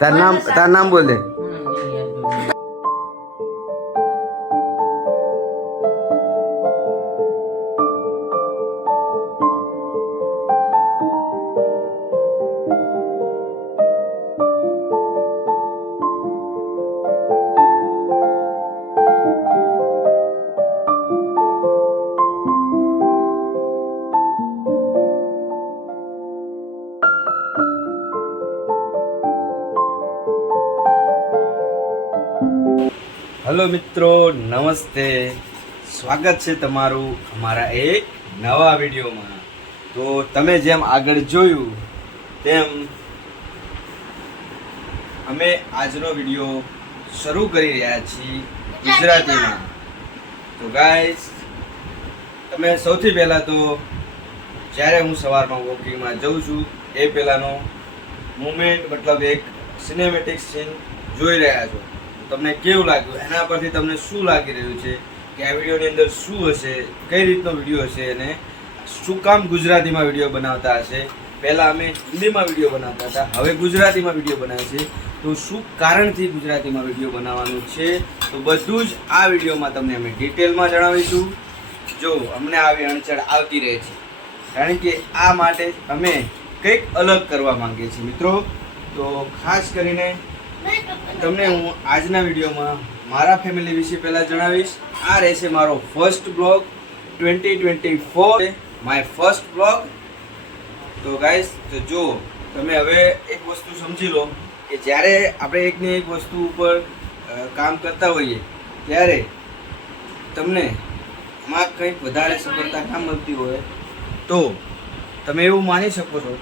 તાર નામ બોલ દે. હેલો મિત્રો, નમસ્તે. સ્વાગત છે તમારું અમારા એક નવા વિડીયોમાં. તો તમે જેમ આગળ જોયું તેમ અમે આજનો વિડીયો શરૂ કરી રહ્યા છીએ ગુજરાતીમાં. તો ગાઈસ, તમે સૌથી પહેલાં તો જ્યારે હું સવારમાં વોકિંગમાં જઉં છું એ પહેલાંનો મુમેન્ટ મતલબ એક સિનેમેટિક સીન જોઈ રહ્યા છો. તમને કેવું લાગ્યું, એના પરથી તમને શું લાગી રહ્યું છે કે આ વિડીયોની અંદર શું હશે, કઈ રીતનો વિડીયો હશે અને શું કામ ગુજરાતીમાં વિડીયો બનાવતા હશે. પહેલાં અમે હિન્દીમાં વિડીયો બનાવતા હતા, હવે ગુજરાતીમાં વિડીયો બનાવે છે. તો શું કારણથી ગુજરાતીમાં વિડીયો બનાવવાનું છે તો બધું જ આ વિડીયોમાં તમને અમે ડિટેલમાં જણાવીશું. જો અમને આવી અણચડ આવતી રહે છે કારણ કે આ માટે અમે કંઈક અલગ કરવા માંગીએ છીએ મિત્રો. તો ખાસ કરીને તમને હું આજના વિડીયોમાં મારા ફેમિલી વિશે પહેલાં જણાવીશ. આ રહેશે મારો first blog 2024, my first blog. તો ગાઈસ, તો જો તમે હવે એક વસ્તુ સમજી લો કે જ્યારે આપણે એકની એક વસ્તુ ઉપર કામ કરતા હોઈએ ત્યારે તમને એમાં કંઈક વધારે સફળતા ના મળતી હોય તો તમે એવું માની શકો છો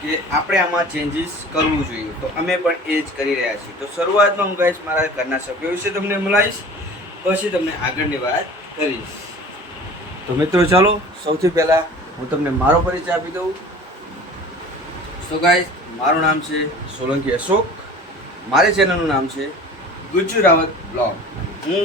કે આપણે આમાં ચેન્જીસ કરવું જોઈએ. તો અમે પણ એ જ કરી રહ્યા છીએ. તો શરૂઆતમાં હું ગાઈશ મારા ઘરના સભ્યો વિશે તમને મળાવીશ, પછી તમને આગળની વાત કરીશ. તો મિત્રો ચાલો, સૌથી પહેલાં હું તમને મારો પરિચય આપી દઉં. તો ગાઈસ, મારું નામ છે સોલંકી અશોક. મારી ચેનલનું નામ છે ગુજ્જુ રાવત બ્લોગ. હું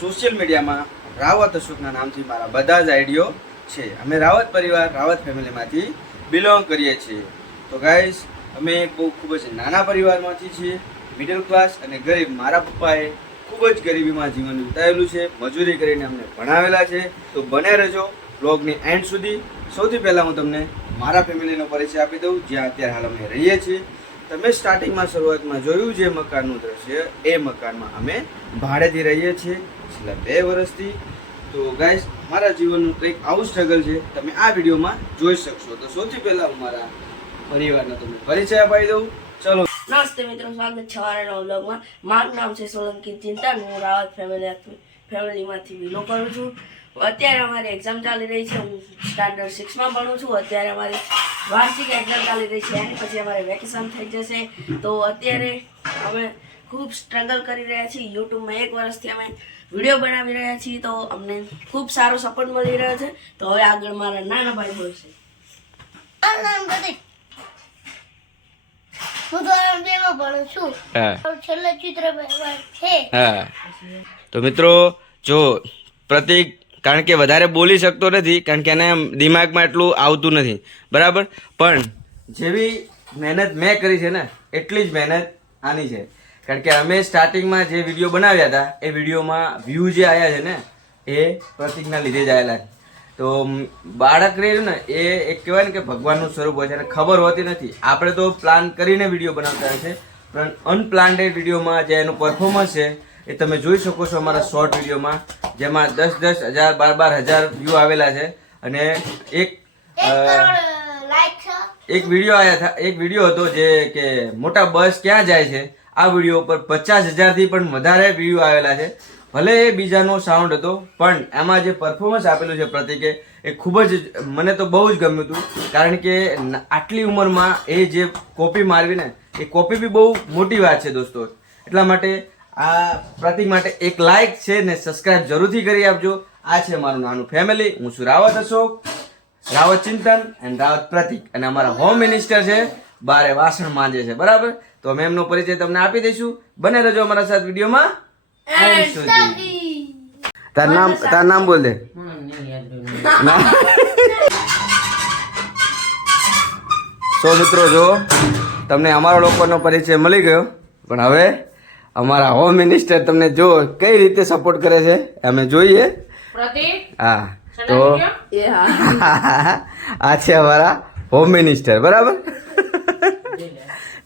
સોશિયલ મીડિયામાં રાવત અશોકના નામથી મારા બધા જ આઈડિયો છે. અમે રાવત પરિવાર, રાવત ફેમિલીમાંથી બિલોંગ કરીએ છીએ. તો ગાઈસ, અમે ખૂબ જ નાના પરિવારમાંથી છીએ, મિડલ ક્લાસ અને ગરીબ. મારા પપ્પાએ ખૂબ જ ગરીબીમાં જીવન વિતાવેલું છે, મજૂરી કરીને અમને ભણાવેલા છે. તો બને રહેજો બ્લોગની એન્ડ સુધી. સૌથી પહેલાં હું તમને મારા ફેમિલીનો પરિચય આપી દઉં, જ્યાં અત્યારે હાલ અમે રહીએ છીએ. તમે સ્ટાર્ટિંગમાં શરૂઆતમાં જોયું જે મકાનનું દ્રશ્ય, એ મકાનમાં અમે ભાડેથી રહીએ છીએ છેલ્લા 2 વર્ષથી. તો ગાઈસ, મારા જીવનનું કંઈક આવું સ્ટ્રગલ છે, તમે આ વિડીયોમાં જોઈ શકશો. તો સૌથી પહેલાં હું મારા પરિવારનો તમને પરિચય અપાવી દઉં. ચલો. નમસ્તે મિત્રો, સ્વાગત છે અમારા વ્લોગમાં. મારું નામ છે સોલંકી ચિંતન. હું રાવત ફેમિલીમાંથી બિલોંગ કરું છું. અત્યારે અમારી એક્ઝામ ચાલી રહી છે. હું સ્ટાન્ડર્ડ 6માં ભણું છું. અત્યારે અમારી વાર્ષિક એક્ઝામ ચાલી રહી છે, એની પછી અમારે વેકેશન થઈ જશે. તો અત્યારે અમે ખૂબ સ્ટ્રગલ કરી રહ્યા છીએ. યુટ્યુબમાં 1 વર્ષથી અમે વિડીયો બનાવી રહ્યા છીએ, તો અમને ખૂબ સારો સપોર્ટ મળી રહ્યો છે. તો હવે આગળ મારા નાના ભાઈ બોલશે. હું ધોરણ 2 માં ભણું છું. છેલ્લે ચિત્ર છે. તો મિત્રો જો પ્રતિક, કારણ કે વધારે બોલી શકતો નથી, કારણ કે એને દિમાગમાં એટલું આવતું નથી, બરાબર. પણ જેવી મહેનત મેં કરી છે ને એટલી જ મહેનત આની છે. કારણ કે અમે સ્ટાર્ટિંગમાં જે વિડીયો બનાવ્યા હતા એ વિડીયોમાં વ્યૂ જે આવ્યા છે ને એ પ્રતિકના લીધે જ આવેલા છે. તો બાળક રહ્યું ને એ એક કહેવાય ને કે ભગવાનનું સ્વરૂપ હોય છે અને ખબર હોતી નથી. આપણે તો પ્લાન કરીને વિડીયો બનાવતા હોય છે, પણ અનપ્લાન્ડેડ વિડીયોમાં જે એનું પરફોર્મન્સ છે એ તમે જોઈ શકો છો અમારા શોર્ટ વિડીયોમાં, જેમાં 10,000 12,000 વ્યૂ આવેલા છે. અને એક વિડીયો હતો જે કે મોટા બસ ક્યાં જાય છે, આ વિડીયો ઉપર 50,000થી પણ વધારે વ્યૂ આવેલા છે. ભલે એ બીજાનો સાઉન્ડ હતો, પણ એમાં જે પરફોર્મન્સ આપેલું છે પ્રતિકે એ ખૂબ જ મને તો બહુ જ ગમ્યું હતું. કારણ કે આટલી ઉંમરમાં એ જે કોપી મારવી ને એ કોપી બી બહુ મોટી વાત છે દોસ્તો. એટલા માટે આ પ્રતિક માટે એક લાઈક છે ને સબસ્ક્રાઇબ જરૂરથી કરી આપજો. આ છે મારું નાનું ફેમિલી. હું છું રાવત અશોક, રાવત ચિંતન એન્ડ રાવત પ્રતિક. અને અમારા હોમ મિનિસ્ટર છે, બારે વાસણ માંજે છે, બરાબર. તો અમે એમનો પરિચય તમને આપી દઈશું. બને રહેજો અમારા સાથે વિડીયોમાં. તાર નામ બોલ દે. સો મિત્રો જો તમને અમારા લોકોનો પરિચય મળી ગયો, પણ હવે અમારા હોમ મિનિસ્ટર તમને જો કઈ રીતે સપોર્ટ કરે છે અમે જોઈએ. હા, તો એ હા આ છે અમારા હોમ મિનિસ્ટર, બરાબર.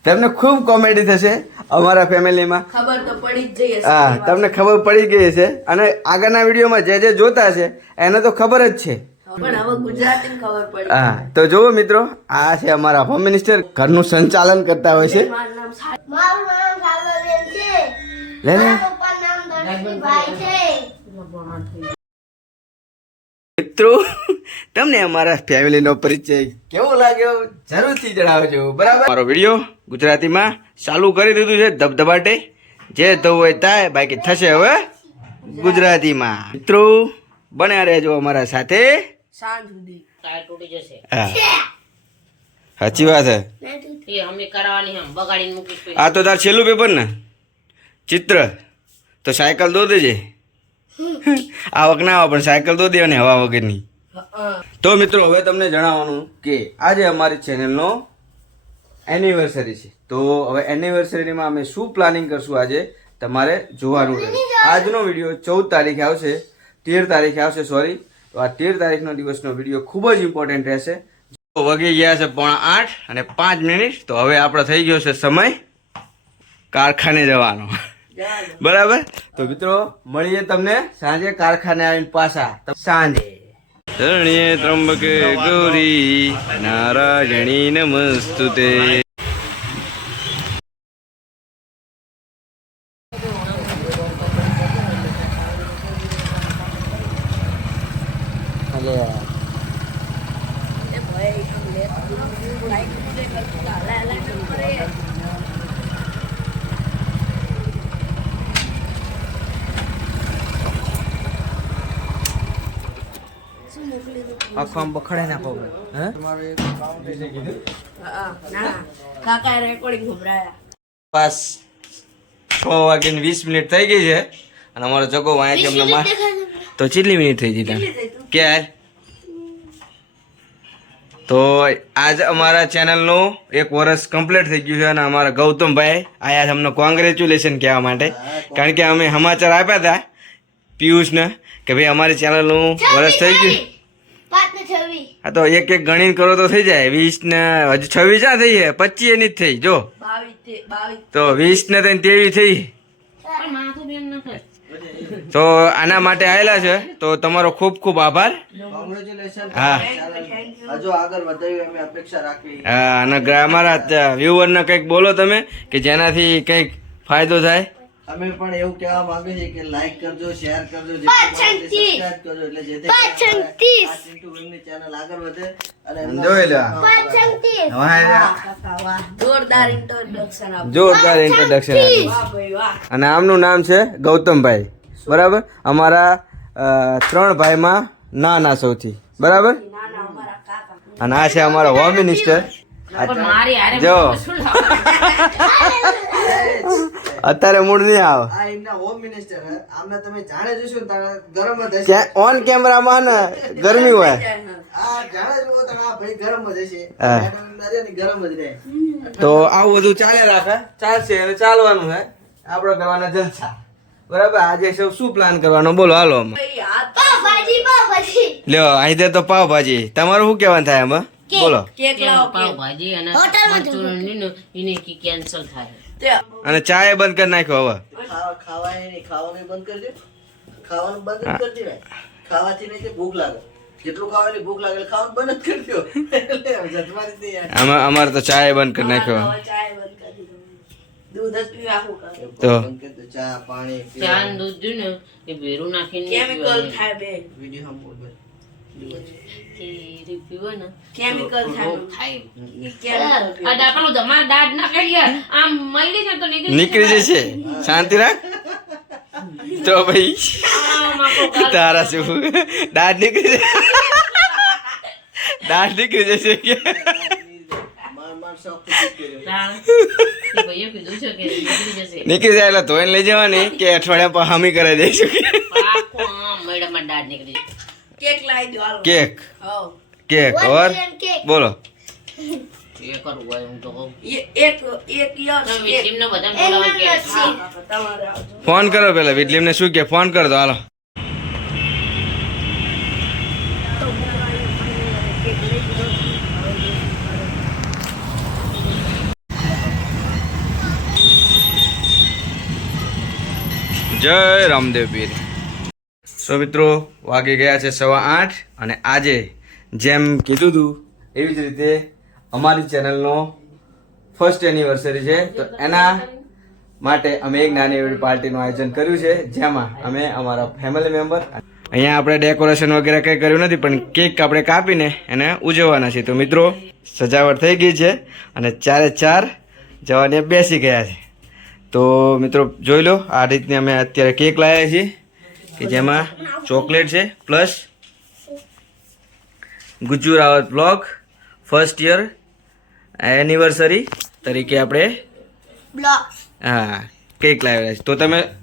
તમને ખૂબ કોમેડી થશે અમારા ફેમિલીમાં. ખબર તો પડી જ જઈ હશે. હા, તમને ખબર પડી ગઈ છે, અને આગળના વિડીયોમાં જે જે જોતા છે એને તો ખબર જ છે. પણ હવે ગુજરાતીને ખબર પડી. હા, તો જુઓ મિત્રો, આ છે અમારા હોમ મિનિસ્ટર, ઘરનું સંચાલન કરતા હોય છે. મારું નામ સાહેબ. મારું નામ સાગરબેન છે. લે લે. મારા પપ્પાનું નામ દર્શનભાઈ છે. મિત્રો, તમને અમારા ફેમિલીનો પરિચય કેવો લાગ્યો જરૂરથી જણાવજો, બરાબર. મારો વિડીયો ગુજરાતીમાં ચાલુ કરી દીધું છે ધબધબાટે. જે થવું હોય થાય, બાકી થશે હવે ગુજરાતીમાં. મિત્રો, બન્યા રહેજો અમારા સાથે. સાંજ સુધી. ટાયર તૂટી જશે હા, સાચી વાત છે. એ અમે કરાવવાની હમ બગાડીને મૂકીશ પછી. આ તો તાર છેલ્લું પેપર ને ચિત્ર, તો સાયકલ દો દેજે. આવક ના આવે પણ સાયકલ દો દે, અને હવા વગરની. તો મિત્રો, હવે તમને જણાવવાનું કે આજે અમારી ચેનલનો એનિવર્સરી છે. તો હવે એનિવર્સરીમાં અમે શું પ્લાનિંગ કરશું આજે તમારે જોવાનું રહેશે. આજનો વિડીયો 14 તારીખે આવશે, 13 તારીખે આવશે, સોરી. તો આ 13 તારીખનો દિવસનો વિડીયો ખૂબ જ ઇમ્પોર્ટન્ટ રહેશે. તો વાગી ગયા છે 7:45 અને 5 મિનિટ. તો હવે આપણે થઈ ગયો છે સમય કારખાને જવાનો, બરાબર. તો મિત્રો, મળીએ તમને સાંજે કારખાને આવીને પાછા સાંજે. શરણ્યે ત્રંબકે ગૌરી નારાયણી નમસ્તુતે. એ ભાઈ આમ લે લાઈટ લે કરતું લાલા લાલા કરે. શું મોકલી દઉં? આખો આમ બખડે નાખો. હે, હા, ના કાકા રેકોર્ડિંગ સંભળાયા. પાસ 6:20 થઈ ગઈ છે, અને અમારો જગો વાંચે અમને તો કેટલી મિનિટ થઈ ગઈ કેટલી થઈ તું? કે તો આજ અમારા ચેનલનું 1 વર્ષ કમ્પ્લીટ થઈ ગયું છે, અને અમારા ગૌતમભાઈ આયા છે અમને કોંગ્રેચ્યુલેશન કહેવા માટે, કારણ કે અમે સમાચાર આપ્યા હતા પિયુષને કે ભાઈ અમારી ચેનલનું વર્ષ થઈ ગયું. 5 ને 26. હા, તો એક એક ગણીને કરો તો થઈ જાય. 20 ને હજુ 26 આ થઈ છે, 25 એની જ થઈ. જો 22 તો 20 ને 23 થઈ. પણ માથું બેન ન થાય. તો આના માટે આવેલા છે, તો તમારો ખૂબ ખૂબ આભાર. હા, હજુ આગળ વધારવી અમે અપેક્ષા રાખવી. હા, અને અમારા વ્યુઅરને કંઈક બોલો તમે કે જેનાથી કંઈક ફાયદો થાય. અમે પણ એવું કહેવા માંગીએ છીએ કે લાઈક કરજો, શેર કરજો, પાછળથી. સબસ્ક્રાઇબ કરજો, એટલે જેથી પાછળથી. આ ચિંટુ ભાઈની ચેનલ આગળ વધે અને જોઈ લો. પાછળથી. કાકા વાહ, જોરદાર ઇન્ટ્રોડક્શન આપ. જોરદાર ઇન્ટ્રોડક્શન આપ્યું. વાહ ભાઈ વાહ. અને આમનું નામ છે ગૌતમભાઈ, બરાબર. અમારા 3 ભાઈમાં નાના સૌથી, બરાબર. નાના અમારા કાકા. અને આ છે અમારો હોમ મિનિસ્ટર. પણ મારી હારે જો. શું લાવવાનું? અત્યારે મૂડ નહીં આવે. આ એમના હોમ મિનિસ્ટર હે. આમને તમે જાણે જોશો ને ત્યારે ગરમ જ હશે. ત્યાં ઓન કેમેરામાં ને ગરમી હોય. આ જાણે જોવો તો આ ભાઈ ગરમ જ હશે. હા. મેડમ એમના રહે ને ગરમ જ રહે. તો આવું બધું ચાલે રાખે, ચાલશે અને ચાલવાનું હે. આપણે કરવાના જલસા, બરાબર. આજે શું પ્લાન કરવાનો બોલો, હાલો. ભાઈ હાથ પાવભાજી, પાવભાજી. લ્યો, અહીં તો પાવભાજી. તમારું શું કહેવાનું થાય આમાં બોલો. કેક લાવો કેક. પાવભાજી અને હોટલમાં મંચુરિયન એને કેન્સલ થાય. તે અને ચાય બંધ કરી નાખ્યો હવે. ખાવાય નહીં, ખાવાનું બંધ કરી દે. ખાવાનું બંધ જ કરી દેવાય. ખાવાથી નહીં કે ભૂખ લાગે. જેટલું ખાવાની ભૂખ લાગે એટલે ખાવાનું બંધ જ કરી દો. એટલે જજમારી જ નહીં યાર. અમારે તો ચાય બંધ કરી નાખ્યો. હવે ચાય બંધ કરી દીધું. દૂધ જ પીવા શું કરે? તો બંધ કરી દો. ચા પાણી ચા ને દૂધ જો ને એ ભેરું નાખીને કેમિકલ થાય બે. વિડીયો હમ બોલ બોલ. પીવો ને કેમિકલ થાય. થાય. ઈ કેમિકલ આ દાંતનું તમારે દાઢ ના કરીએ આમ મળી છે તો નીકળી જશે, શાંતિ રાખ. તો ભાઈ તારા શું દાઢ નીકળી જશે, દાઢ નીકળી જશે કે માર શોખ તો કર્યો. ભાઈઓ કીધું છે કે નીકળી જશે. નીકળી જાય એટલે ધોઈને લઈ જવાની કે અઠવાડિયા પર હામી કરાવી દઈશું. પાકો આમ મેડમ દાઢ નીકળી જશે. કેક લાવી દો હાલો. કેક હઉ. કેક One ઓર million cake. બોલો. એ કરવું હોય હું તો કહું એક યસ તમે એક ટીમને બધા બોલાવો કે તમારે આવજો. ફોન કરો પેલા વિટલીમને શું કે ફોન કર દો હાલો. જય રામદેવ પીર. સો મિત્રો વાગી ગયા છે 8:15 અને આજે જેમ કીધું હતું એવી જ રીતે અમારી ચેનલનો ફર્સ્ટ એનિવર્સરી છે, તો એના માટે અમે એક નાની એવી પાર્ટીનું આયોજન કર્યું છે, જેમાં અમે અમારા ફેમિલી મેમ્બર અહીંયા આપણે ડેકોરેશન વગેરે કંઈ કર્યું નથી, પણ કેક આપણે કાપીને એને ઉજવવાના છે. તો મિત્રો સજાવટ થઈ ગઈ છે અને 4 જવાને બેસી ગયા છે. તો મિત્રો જોઈ લો, આ રીતની અમે અત્યારે કેક લાવ્યા છીએ કે જેમાં ચોકલેટ છે plus Gujju Rawat blog first year anniversary તરીકે આપણે હા કેક લાવ્યા છે. તો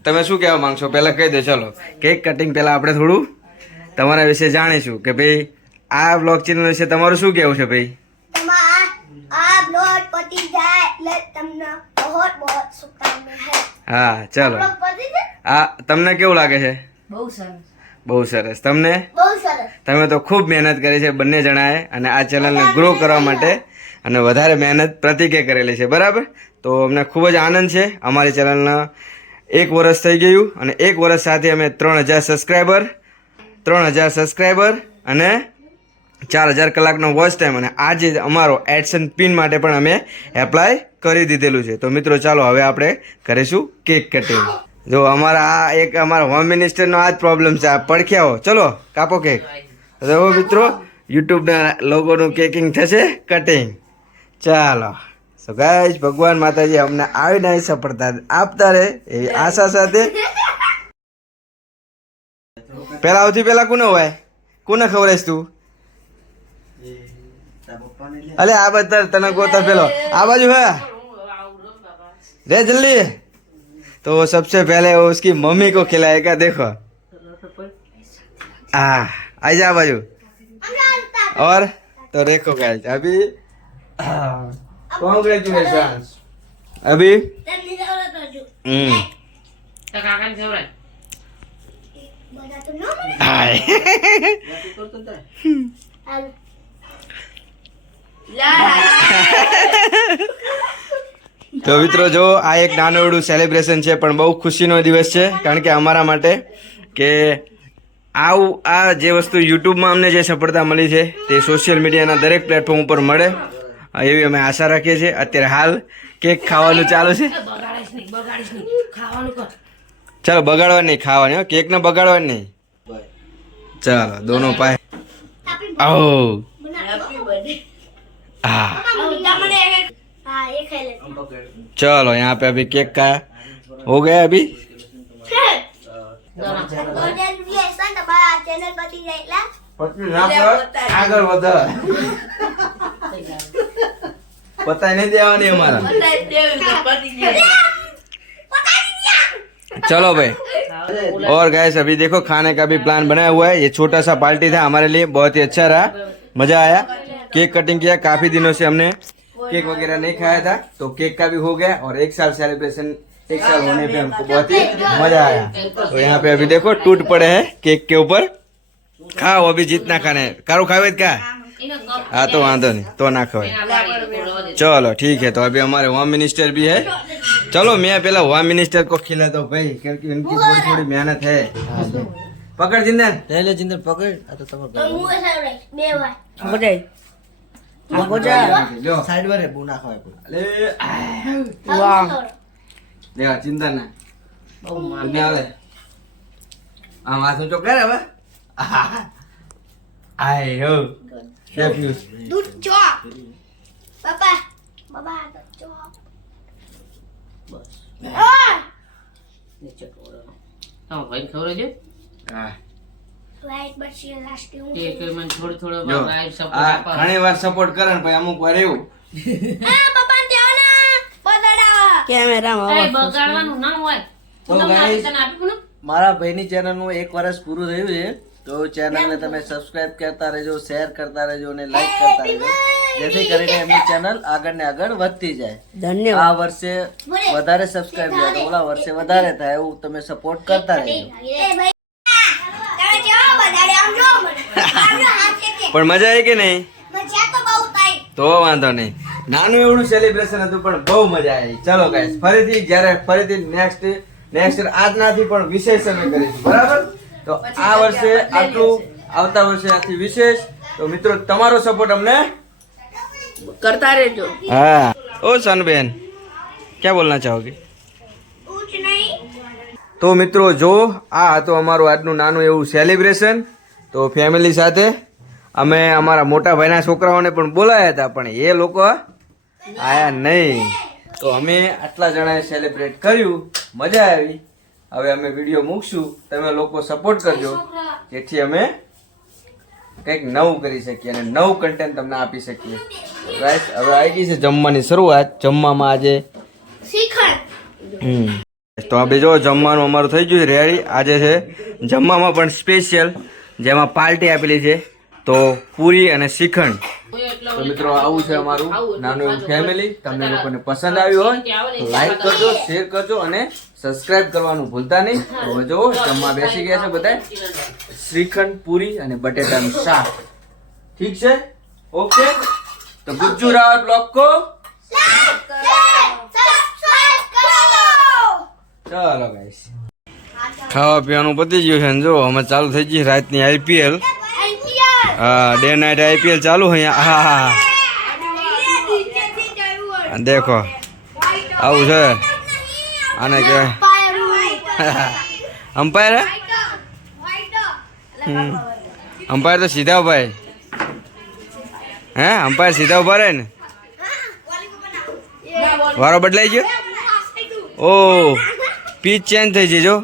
તમે શું કહેવા માંગશો પહેલાં કહી દો. ચલો કેક કટિંગ પહેલાં આપણે થોડું તમારા વિશે જાણીશું કે ભાઈ આ બ્લોગ ચેનલ વિશે તમારું શું કહેવું છે ભાઈ? આ બ્લોગ પતી જાય એટલે તમને બહુ શુભકામનાएं. હા ચલો, બ્લોગ પતી જાય આ તમને કેવું લાગે છે? બહુ સરસ. તમને? બહુ સરસ. તમે તો ખૂબ મહેનત કરી છે બંને જણાએ, અને આ ચેનલને ગ્રો કરવા માટે અને વધારે મહેનત પ્રતિકે કરેલી છે, બરાબર? તો અમને ખૂબ જ આનંદ છે. અમારી ચેનલના 1 વર્ષ થઈ ગયું અને 1 વર્ષ સાથે અમે 3000 સબસ્ક્રાઈબર અને 4000 કલાકનો વોચ ટાઈમ, અને આજે અમારો એડસન પિન માટે પણ અમે એપ્લાય કરી દીધેલું છે. તો મિત્રો ચાલો હવે આપણે કરીશું કેક કટિંગ. જો અમારા હોમ મિનિસ્ટરનો આ જ પ્રોબ્લેમ છે, આ પડખ્યાઓ. ચલો કાપો કેક. તો મિત્રો યુટ્યુબના લોગોનું કેકિંગ થશે કટિંગ. ચાલો સો ગાઈસ, ભગવાન માતાજી અમને આવીને આવી સફળતા આપતા રહે એવી આશા સાથે. સૌથી પહેલા કોને હોય? કોને ખવડાવીશ તું? અલે આ બધા તને ગોતા પેલો આ બાજુ है रे जल्दी. तो सबसे पहले वो उसकी मम्मी को खिलाएगा. देखो आ जा बाजू. और तो देखो गाइस अभी कॉन्ग्रेचुलेशन अभी તો કાકાને ખવડાય બધા તો નો મને हाय કરતો જાય. હાલ તો મિત્રો જો આ એક નાનું એવડું સેલિબ્રેશન છે, પણ બહુ ખુશીનો દિવસ છે, કારણ કે અમારા માટે કે આ જે વસ્તુ યુટ્યુબમાં અમને જે સફળતા મળી છે તે સોશિયલ મીડિયાના દરેક પ્લેટફોર્મ ઉપર મળે એવી અમે આશા રાખીએ છીએ. અત્યારે હાલ કેક ખાવાનું ચાલુ છે. બગાડીશ નહીં ખાવાનું કર ચાલો બગાડવાની નહીં, ખાવાની હો, કેકને બગાડવાની નહીં. ચાલો દોનો પાય. ઓ હેપી બર્થડે. हाँ हाँ ये खेले चलो यहाँ पे अभी केक का हो गया अभी. गोल्डन रिएक्शन તમારા ચેનલ પતી જાય આગળ વધ પતાઈ નહીં દેવાની અમારા. બધાય દેવી તો પતી જાય. चलो भाई, और गैस अभी देखो खाने का भी प्लान बनाया हुआ है. ये छोटा सा पार्टी था हमारे लिए, बहुत ही अच्छा रहा, मजा आया. केक कटिंग किया, काफी दिनों से हमने केक वगैरह नहीं खाया था, तो केक का भी हो गया. और 1 साल सेलिब्रेशन, 1 साल होने पे हमको बहुत ही मजा आया. तो यहाँ पे अभी देखो टूट पड़े हैं केक के ऊपर. खाओ अभी जितना खाना है. कारो खावे क्या? એને કપ हाँ तो वादो नहीं, तो ना खावे. चलो ठीक है. तो अभी हमारे होम मिनिस्टर भी है. चलो मैं पहला होम मिनिस्टर को खिलाता हूँ भाई, क्योंकि उनकी थोड़ी मेहनत है. पकड़ जिंदन. લે જિંદર પકડ. આ તો તમારો હું સાવડે બે વાર બધાય लो સાઈડ વારે બુ ના ખવાય કોઈ. अरे વાહ. देखा चिंता ना બહુ માર दुनिया वाले हम हाथ ऊंचो कर अब आए हो देख न्यूज़. દૂધ ચો બાબા બાબા ચો તો ભાઈ ખવડાવજો हाँ રાઈટ બચી લાસ્ટ હું કે મને થોડું થોડું જો રાઈટ સપોર્ટ આ આપો ઘણી વાર સપોર્ટ કરે ને પછી અમુક વાર એવું આ બાબા દેવ ના બદડાવા કેમેરામાં અરે અવાજ બગાડવાનું ના હોય તો હું તમને guys, તને આપી ને મારા ભાઈની ચેનલનું 1 વર્ષ પૂરું થયું છે, તો ચેનલને તમે સબસ્ક્રાઇબ કરતા રહેજો, શેર કરતા રહેજો અને લાઈક કરતા રહેજો. જેથી કરીને એમની ચેનલ આગળ ને આગળ વધતી જાય. ધન્યવાદ. આ વર્ષે વધારે સબસ્ક્રાઇબ થાય તો ઓલા વર્ષે વધારે થાય એવું તમે સપોર્ટ કરતા રહેજો. પણ મજા આવી કે નહીં? તો વાંધો નહીં. નાનું એવું સેલિબ્રેશન હતું પણ બહુ મજા આવી. ચલો ગાઈસ, ફરીથી નેક્સ્ટ આજનાથી પણ વિશેષ અમે કરીશું, બરાબર? તો આ વર્ષે આટલું, આવતા વર્ષે આથી વિશેષ. તો મિત્રો તમારો સપોર્ટ અમને કરતા રહેજો. हाँ ओ सन बहन क्या बोलना चाहोगे? તો મિત્રો જો આ હતું અમારું આજનું નાનું એવું સેલિબ્રેશન. તો ફેમિલી સાથે અમે અમારા મોટા ભાઈના છોકરાઓને પણ બોલાયા હતા પણ એ લોકો આયા નહીં. તો અમે આટલા જણાએ સેલિબ્રેટ કર્યું, મજા આવી. હવે અમે વિડીયો મૂકશું, તમે લોકો સપોર્ટ કરજો જેથી અમે કંઈક નવું કરી શકીએ અને નવું કન્ટેન્ટ તમને આપી શકીએ. ગાઈસ હવે આવી ગઈ છે જમવાની શરૂઆત. જમવામાં આજે તો આ બીજો જમવાનું અમારું થઈ ગયું રેડી. આજે છે જમવામાં પણ સ્પેશિયલ, જેમાં પાર્ટી આપેલી છે તો પૂરી અને શ્રીખંડ. તો મિત્રો આવું છે અમારું નાનું એવું ફેમિલી. તમને લોકોને પસંદ આવ્યું હોય તો લાઈક કરજો, શેર કરજો અને સબસ્ક્રાઇબ કરવાનું ભૂલતા નહીં. તો હવે જો જમવા બેસી ગયા છે બધા. શ્રીખંડ, પૂરી અને બટેટાનું શાક. ઠીક છે, ઓકે. તો ગુજ્જુ રાવત બ્લોગ કો ચાલો ગાઈસ, ખાવા પીવાનું પતી ગયું છે ને જો અમે ચાલુ થઈ ગઈ રાતની આઈપીએલ. હા, ડે નાઇટ આઈપીએલ ચાલુ અહીંયા. હા હા હા, દેખો આવું છે. આને કહેવાય અમ્પાયર. અમ્પાયર તો સીધા ઉભા હે. હે અમ્પાયર સીધા ઉભા રહે ને. વારો બદલાઈ ગયો. ઓ પીચ ચેન્જ થઈ છે જો.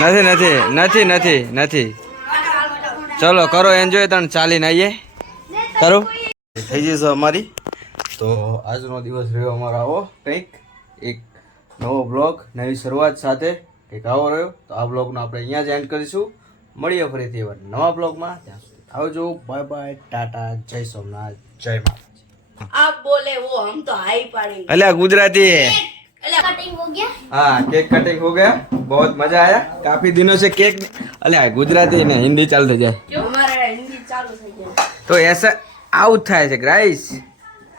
નથી નથી નથી નથી નથી. ચલો કરો એન્જોય, તને ચાલીને આવીએ. કરો થઈ જશે અમારી. તો આજનો દિવસ રહ્યો અમારો આવો કંઈક, એક નવો બ્લોગ, નવી શરૂઆત સાથે કંઈક આવો રહ્યો. તો આ બ્લોગનો આપણે અહીંયા જ એન્ડ કરીશું. મળીએ ફરીથી એવા નવા બ્લોગમાં. ત્યાં સુધી આવજો, બાય બાય, ટાટા, જય સોમનાથ, જય માતાજી. आप बोले वो हम तो हाई पाड़ेंगे. अल्लाह गुजराती. कटिंग हो गया. हाँ केक कटिंग हो गया, बहुत मजा आया. काफी दिनों से केक अल्लाह गुजराती ने हिंदी चालते जाए हमारा हिंदी चालू થઈ જાય तो ऐसा आउट થાય છે गाइस.